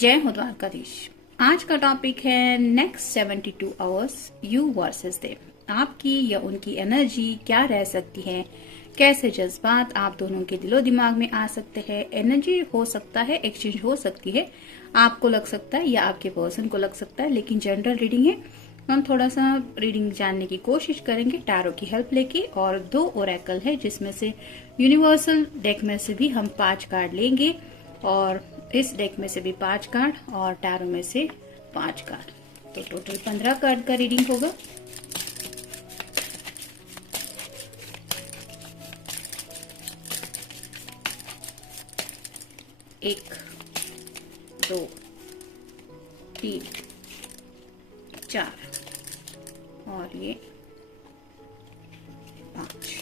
जय हो द्वारकाधीश। आज का टॉपिक है next 72 hours you versus them. आपकी या उनकी एनर्जी क्या रह सकती है, कैसे जज्बात आप दोनों के दिलो दिमाग में आ सकते हैं। एनर्जी हो सकता है, एक्सचेंज हो सकती है, आपको लग सकता है या आपके पर्सन को लग सकता है, लेकिन जनरल रीडिंग है। हम थोड़ा सा रीडिंग जानने की कोशिश करेंगे टैरो की हेल्प लेके, और 2 ओरेकल है जिसमें से यूनिवर्सल डेक में से भी हम 5 कार्ड लेंगे और इस डेक में से भी 5 कार्ड और टैरो में से 5 कार्ड, तो टोटल 15 कार्ड का रीडिंग होगा। एक, 2, 3, 4 और ये 5।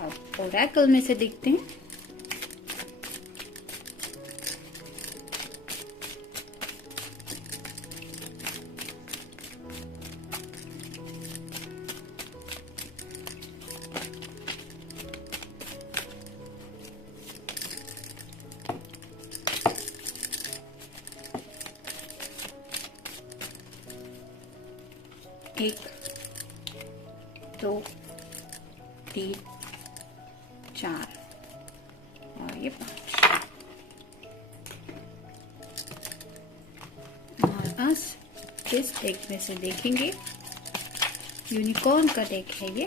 अब ओरेकल में से देखते हैं। एक, 2, 3, 4 और ये 5। और आज इस डेक में से देखेंगे, यूनिकॉर्न का डेक है ये।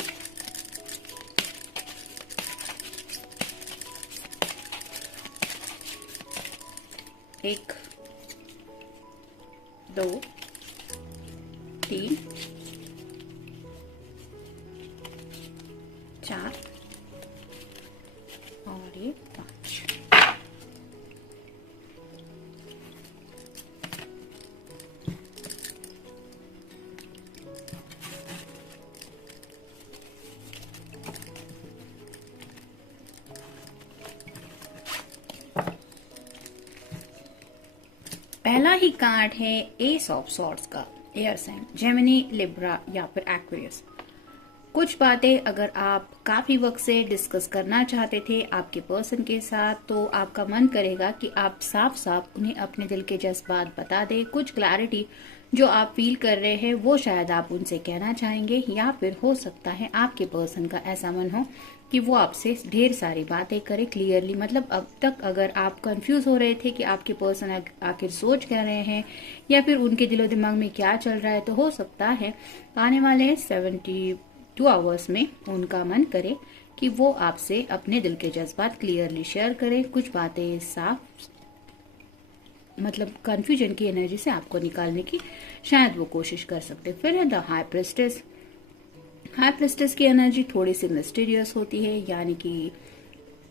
एक, 2, 3, 4 और ये 5। पहला ही कार्ड है एस ऑफ सॉर्ड्स का, एयर साइन, जेमिनी, लिब्रा या फिर एक्वेरियस। कुछ बातें अगर आप काफी वक्त से डिस्कस करना चाहते थे आपके पर्सन के साथ, तो आपका मन करेगा कि आप साफ साफ उन्हें अपने दिल के जज्बात बता दें। कुछ क्लैरिटी जो आप फील कर रहे हैं वो शायद आप उनसे कहना चाहेंगे, या फिर हो सकता है आपके पर्सन का ऐसा मन हो कि वो आपसे ढेर सारी बातें करे क्लियरली। मतलब अब तक अगर आप कंफ्यूज हो रहे थे कि आपके पर्सन आखिर सोच क्या रहे हैं या फिर उनके दिलो दिमाग में क्या चल रहा है, तो हो सकता है आने वाले 72 आवर्स में उनका मन करे कि वो आपसे अपने दिल के जज्बात क्लियरली शेयर करें। कुछ बातें साफ, मतलब कंफ्यूजन की एनर्जी से आपको निकालने की शायद वो कोशिश कर सकते। फिर है द हाई प्रेस्टेस। हाई प्रेस्टेस की एनर्जी थोड़ी सी मिस्टीरियस होती है, यानी कि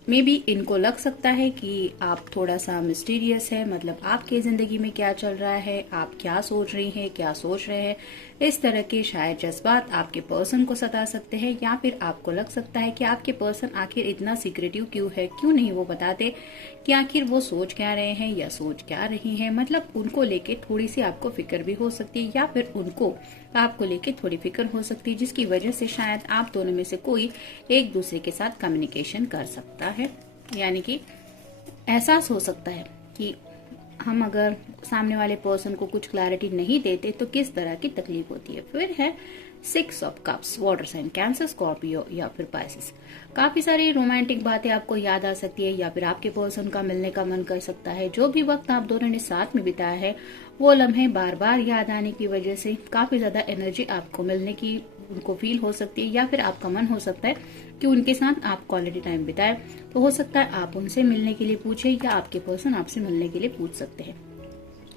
मे बी इनको लग सकता है कि आप थोड़ा सा मिस्टीरियस है, मतलब आपके जिंदगी में क्या चल रहा है, आप क्या सोच रही हैं, क्या सोच रहे हैं, इस तरह के शायद जज्बात आपके पर्सन को सता सकते हैं। या फिर आपको लग सकता है कि आपके पर्सन आखिर इतना सीक्रेटिव क्यों है, क्यों नहीं वो बताते कि आखिर वो सोच क्या रहे हैं या सोच क्या रही हैं। मतलब उनको लेके थोड़ी सी आपको फिक्र भी हो सकती है, या फिर उनको आपको लेके थोड़ी फिक्र हो सकती है, जिसकी वजह से शायद आप दोनों में से कोई एक दूसरे के साथ कम्युनिकेशन कर सकता है। यानी कि एहसास हो सकता है कि हम अगर सामने वाले पर्सन को कुछ क्लैरिटी नहीं देते तो किस तरह की तकलीफ होती है। फिर है 6 of cups, water sign, Cancer, Scorpio या फिर पाइसेस। काफी सारी रोमांटिक बातें आपको याद आ सकती है, या फिर आपके पर्सन का मिलने का मन कर सकता है। जो भी वक्त आप दोनों ने साथ में बिताया है वो लम्हे बार बार याद आने की वजह से काफी ज्यादा एनर्जी आपको मिलने की उनको फील हो सकती है, या फिर आपका मन हो सकता है कि उनके साथ आप क्वालिटी टाइम बिताए। तो हो सकता है आप उनसे मिलने के लिए पूछे, या आपके पर्सन आपसे मिलने के लिए पूछ सकते हैं।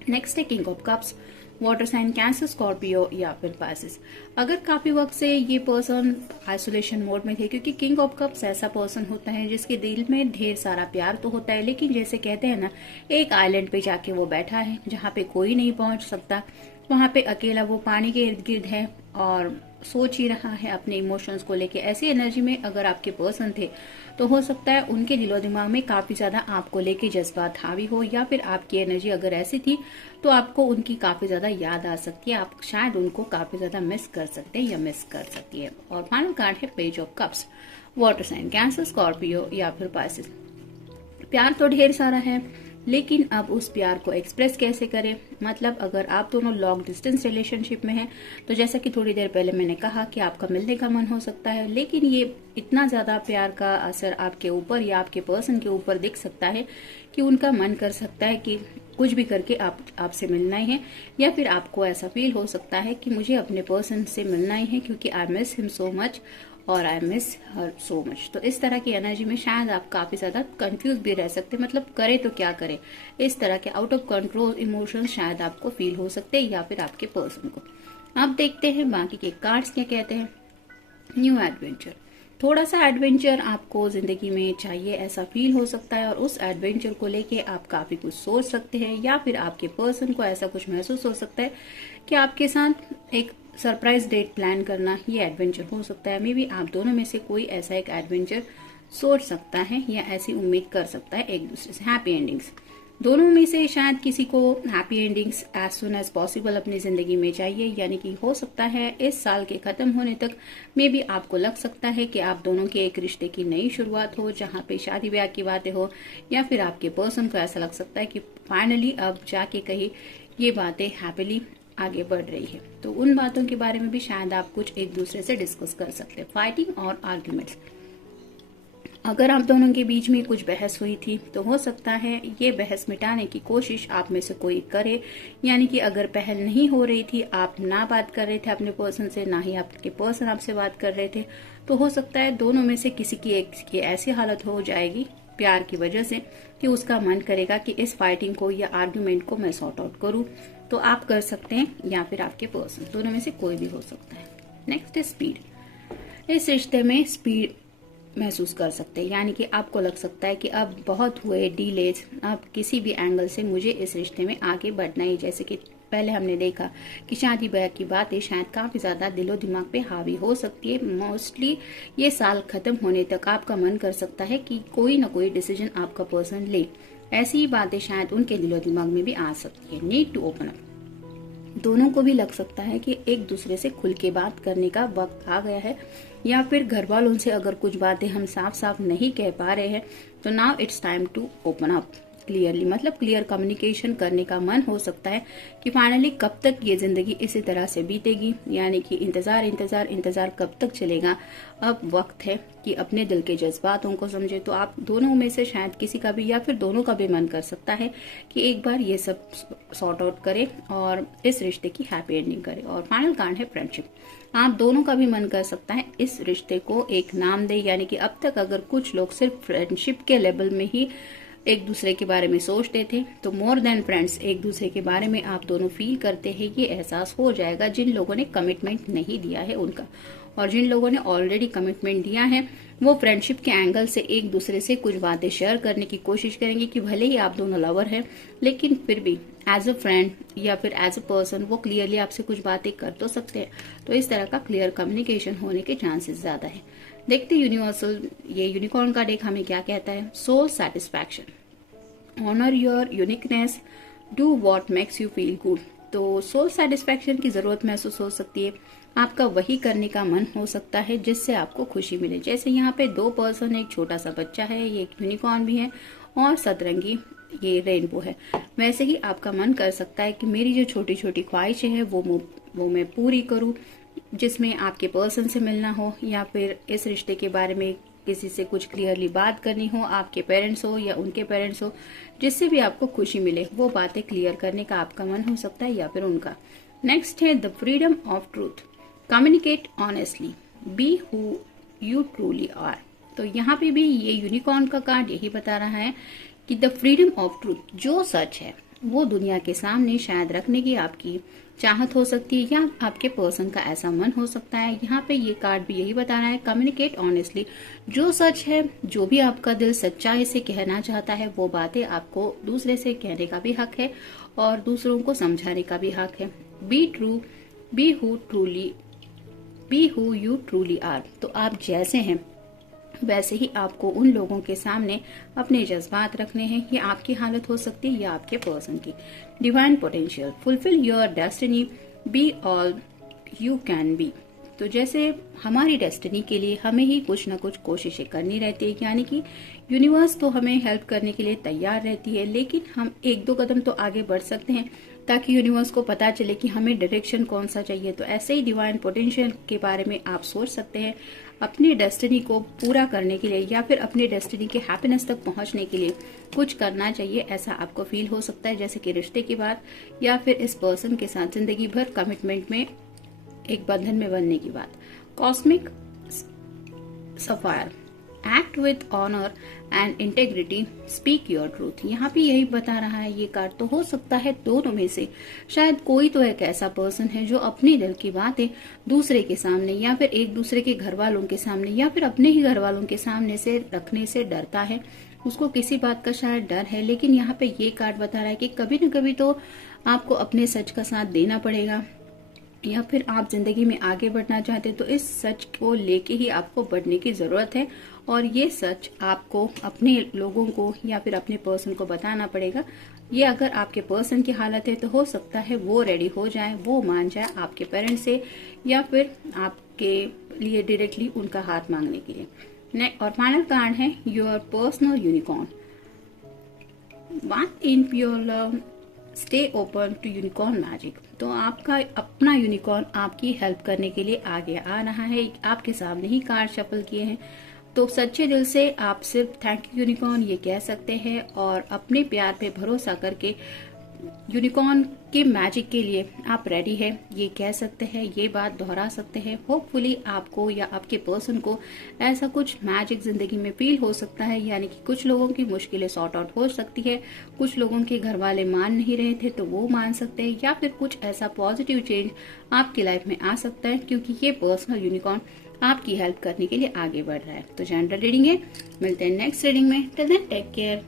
नेक्स्ट है king of cups, water sign, Cancer, Scorpio या फिर पाइसेस। अगर काफी वक्त से ये पर्सन आइसोलेशन मोड में थे, क्योंकि किंग ऑफ कप्स ऐसा पर्सन होता है जिसके दिल में ढेर सारा प्यार तो होता है, लेकिन जैसे कहते हैं ना, एक आइलैंड पे जाके वो बैठा है जहाँ पे कोई नहीं पहुंच सकता, वहां पे अकेला वो पानी के इर्द गिर्द है और सोच ही रहा है अपने इमोशंस को लेके। ऐसी एनर्जी में अगर आपके पर्सन थे तो हो सकता है उनके दिलो दिमाग में काफी ज्यादा आपको लेके जज्बात हावी हो, या फिर आपकी एनर्जी अगर ऐसी थी तो आपको उनकी काफी ज्यादा याद आ सकती है, आप शायद उनको काफी ज्यादा मिस कर सकते हैं या मिस कर सकती है। और फाइनल कार्ड है page of cups, water sign, Cancer, Scorpio या फिर पाइसेस। प्यार तो ढेर सारा है, लेकिन अब उस प्यार को एक्सप्रेस कैसे करें। मतलब अगर आप दोनों लॉन्ग डिस्टेंस रिलेशनशिप में हैं तो जैसा कि थोड़ी देर पहले मैंने कहा कि आपका मिलने का मन हो सकता है, लेकिन ये इतना ज्यादा प्यार का असर आपके ऊपर या आपके पर्सन के ऊपर दिख सकता है कि उनका मन कर सकता है कि कुछ भी करके आपसे मिलना ही है, या फिर आपको ऐसा फील हो सकता है कि मुझे अपने पर्सन से मिलना ही है क्योंकि I miss him so much और I miss her so much. तो इस तरह की एनर्जी में शायद आप काफी ज्यादा कंफ्यूज भी रह सकते हैं, मतलब करे तो क्या करे। इस तरह के आउट ऑफ कंट्रोल इमोशंस शायद आपको फील हो सकते हैं या फिर आपके पर्सन को। अब देखते हैं बाकी के कार्ड्स क्या कहते हैं। न्यू एडवेंचर, थोड़ा सा एडवेंचर आपको जिंदगी में चाहिए ऐसा फील हो सकता है और उस एडवेंचर को लेके आप काफी कुछ सोच सकते हैं, या फिर आपके पर्सन को ऐसा कुछ महसूस हो सकता है कि आपके साथ एक सरप्राइज डेट प्लान करना ये एडवेंचर हो सकता है। मे बी आप दोनों में से कोई ऐसा एक एडवेंचर सोच सकता है या ऐसी उम्मीद कर सकता है एक दूसरे से। हैप्पी एंडिंग्स, दोनों में से शायद किसी को happy endings as soon as possible अपनी जिंदगी में चाहिए, यानी कि हो सकता है इस साल के खत्म होने तक मे बी आपको लग सकता है कि आप दोनों के एक रिश्ते की नई शुरुआत हो जहां पे शादी ब्याह की बातें हो, या फिर आपके पर्सन को ऐसा लग सकता है कि फाइनली अब जाके कहीं ये बातें हैप्पीली आगे बढ़ रही है। तो उन बातों के बारे में भी शायद आप कुछ एक दूसरे से डिस्कस कर सकते हैं। फाइटिंग और आर्ग्यूमेंट्स, अगर आप दोनों के बीच में कुछ बहस हुई थी तो हो सकता है ये बहस मिटाने की कोशिश आप में से कोई करे, यानी कि अगर पहल नहीं हो रही थी, आप ना बात कर रहे थे अपने पर्सन से, ना ही आपके पर्सन आपसे बात कर रहे थे, तो हो सकता है दोनों में से किसी की एक की ऐसी हालत हो जाएगी प्यार की वजह से कि उसका मन करेगा कि इस फाइटिंग को या आर्ग्यूमेंट को मैं सॉर्ट आउट करूं। तो आप कर सकते हैं या फिर आपके पर्सन, दोनों में से कोई भी हो सकता है। नेक्स्ट है स्पीड, इस रिश्ते में स्पीड महसूस कर सकते हैं, यानी कि आपको लग सकता है कि अब बहुत हुए डिलेज, अब किसी भी एंगल से मुझे इस रिश्ते में आगे बढ़ना ही। जैसे कि पहले हमने देखा कि शादी ब्याह की बातें शायद काफी ज्यादा दिलो दिमाग पे हावी हो सकती है। मोस्टली ये साल खत्म होने तक आपका मन कर सकता है कि कोई ना कोई डिसीजन आपका पर्सन ले, ऐसी बातें शायद उनके दिलो दिमाग में भी आ सकती है। नीड टू ओपन अप, दोनों को भी लग सकता है कि एक दूसरे से खुल के बात करने का वक्त आ गया है, या फिर घर वालों से अगर कुछ बातें हम साफ साफ नहीं कह पा रहे हैं तो now it's time to open up clearly. मतलब क्लियर कम्युनिकेशन करने का मन हो सकता है कि फाइनली कब तक ये जिंदगी इसी तरह से बीतेगी, यानी कि इंतजार इंतजार इंतजार कब तक चलेगा। अब वक्त है कि अपने दिल के जज्बातों को समझे। तो आप दोनों में से शायद किसी का भी या फिर दोनों का भी मन कर सकता है कि एक बार ये सब सॉर्ट आउट करे और इस रिश्ते की हैप्पी एंडिंग करे। और फाइनल कार्ड है फ्रेंडशिप, आप दोनों का भी मन कर सकता है इस रिश्ते को एक नाम दे, यानी कि अब तक अगर कुछ लोग सिर्फ फ्रेंडशिप के लेवल में ही एक दूसरे के बारे में सोचते थे, तो मोर देन फ्रेंड्स एक दूसरे के बारे में आप दोनों फील करते हैं, ये एहसास हो जाएगा जिन लोगों ने कमिटमेंट नहीं दिया है उनका। और जिन लोगों ने ऑलरेडी कमिटमेंट दिया है वो फ्रेंडशिप के एंगल से एक दूसरे से कुछ बातें शेयर करने की कोशिश करेंगे कि भले ही आप दोनों लवर हैं, लेकिन फिर भी एज अ फ्रेंड या फिर एज अ पर्सन वो क्लियरली आपसे कुछ बातें कर तो सकते हैं। तो इस तरह का क्लियर कम्युनिकेशन होने के चांसेस ज्यादा है। देखते यूनिवर्सल, ये यूनिकॉर्न का डेक हमें क्या कहता है। Soul satisfaction, honour your uniqueness, do what makes you feel good. तो सोल सेटिस्फैक्शन की जरूरत महसूस हो सकती है, आपका वही करने का मन हो सकता है जिससे आपको खुशी मिले। जैसे यहाँ पे दो पर्सन, एक छोटा सा बच्चा है, ये एक यूनिकॉर्न भी है और सतरंगी ये रेनबो है। वैसे ही आपका मन कर सकता है कि मेरी जो छोटी छोटी ख्वाहिशें हैं वो मैं पूरी करूं, जिसमें आपके पर्सन से मिलना हो या फिर इस रिश्ते के बारे में किसी से कुछ क्लियरली बात करनी हो, आपके पेरेंट्स हो या उनके पेरेंट्स हो, जिससे भी आपको खुशी मिले वो बातें क्लियर करने का आपका मन हो सकता है या फिर उनका। नेक्स्ट है the freedom of truth, communicate honestly, be who you truly are. तो यहाँ पे भी ये यूनिकॉर्न का कार्ड यही बता रहा है कि द फ्रीडम ऑफ ट्रूथ, जो सच है वो दुनिया के सामने शायद रखने की आपकी चाहत हो सकती है या आपके पर्सन का ऐसा मन हो सकता है। यहाँ पे ये कार्ड भी यही बता रहा है, कम्युनिकेट ऑनेस्टली, जो सच है, जो भी आपका दिल सच्चाई से कहना चाहता है वो बातें आपको दूसरे से कहने का भी हक है और दूसरों को समझाने का भी हक है। Be true, be who you truly are. तो आप जैसे हैं वैसे ही आपको उन लोगों के सामने अपने जज्बात रखने हैं। ये आपकी हालत हो सकती है या आपके पर्सन की। Divine potential, fulfil your destiny, be all you can be. तो जैसे हमारी डेस्टिनी के लिए हमें ही कुछ ना कुछ कोशिशें करनी रहती है, यानी कि यूनिवर्स तो हमें हेल्प करने के लिए तैयार रहती है, लेकिन हम एक दो कदम तो आगे बढ़ सकते हैं ताकि यूनिवर्स को पता चले कि हमें डायरेक्शन कौन सा चाहिए। तो ऐसे ही डिवाइन पोटेंशियल के बारे में आप सोच सकते हैं अपनी डेस्टिनी को पूरा करने के लिए या फिर अपनी डेस्टिनी के हैप्पीनेस तक पहुंचने के लिए कुछ करना चाहिए, ऐसा आपको फील हो सकता है, जैसे कि रिश्ते की बात या फिर इस पर्सन के साथ जिंदगी भर कमिटमेंट में एक बंधन में बनने की बात। Cosmic sapphire, act with honour and integrity, speak your truth. यहाँ पे यही बता रहा है ये कार्ड। तो हो सकता है दोनों में से शायद कोई तो एक ऐसा पर्सन है जो अपनी दिल की बातें दूसरे के सामने या फिर एक दूसरे के घर वालों के सामने या फिर अपने ही घर वालों के सामने से रखने से डरता है। उसको किसी बात का शायद डर है, लेकिन यहाँ पे ये कार्ड बता रहा है कि कभी न कभी तो आपको अपने सच का साथ देना पड़ेगा, या फिर आप जिंदगी में आगे बढ़ना चाहते हैं तो इस सच को लेके ही आपको बढ़ने की जरूरत है, और ये सच आपको अपने लोगों को या फिर अपने पर्सन को बताना पड़ेगा। ये अगर आपके पर्सन की हालत है तो हो सकता है वो रेडी हो जाए, वो मान जाए आपके पेरेंट्स से या फिर आपके लिए डायरेक्टली उनका हाथ मांगने के लिए। और फाइनल कार्ड है your personal unicorn. One in pure love, stay open to unicorn magic. तो आपका अपना यूनिकॉर्न आपकी हेल्प करने के लिए आगे आ रहा है। आपके सामने ही कार्ड शफल किए हैं, तो सच्चे दिल से आप सिर्फ थैंक यू यूनिकॉर्न ये कह सकते हैं और अपने प्यार पे भरोसा करके यूनिकॉर्न के मैजिक के लिए आप रेडी है ये कह सकते हैं, ये बात दोहरा सकते हैं। होपफुली आपको या आपके पर्सन को ऐसा कुछ मैजिक जिंदगी में फील हो सकता है, यानी कि कुछ लोगों की मुश्किलें सॉर्ट आउट हो सकती है, कुछ लोगों के घर वाले मान नहीं रहे थे तो वो मान सकते हैं, या फिर कुछ ऐसा पॉजिटिव चेंज आपकी लाइफ में आ सकता है क्योंकि ये पर्सनल यूनिकॉर्न आपकी हेल्प करने के लिए आगे बढ़ रहा है। तो जनरल रीडिंग है, मिलते हैं नेक्स्ट रीडिंग में। Till then take care.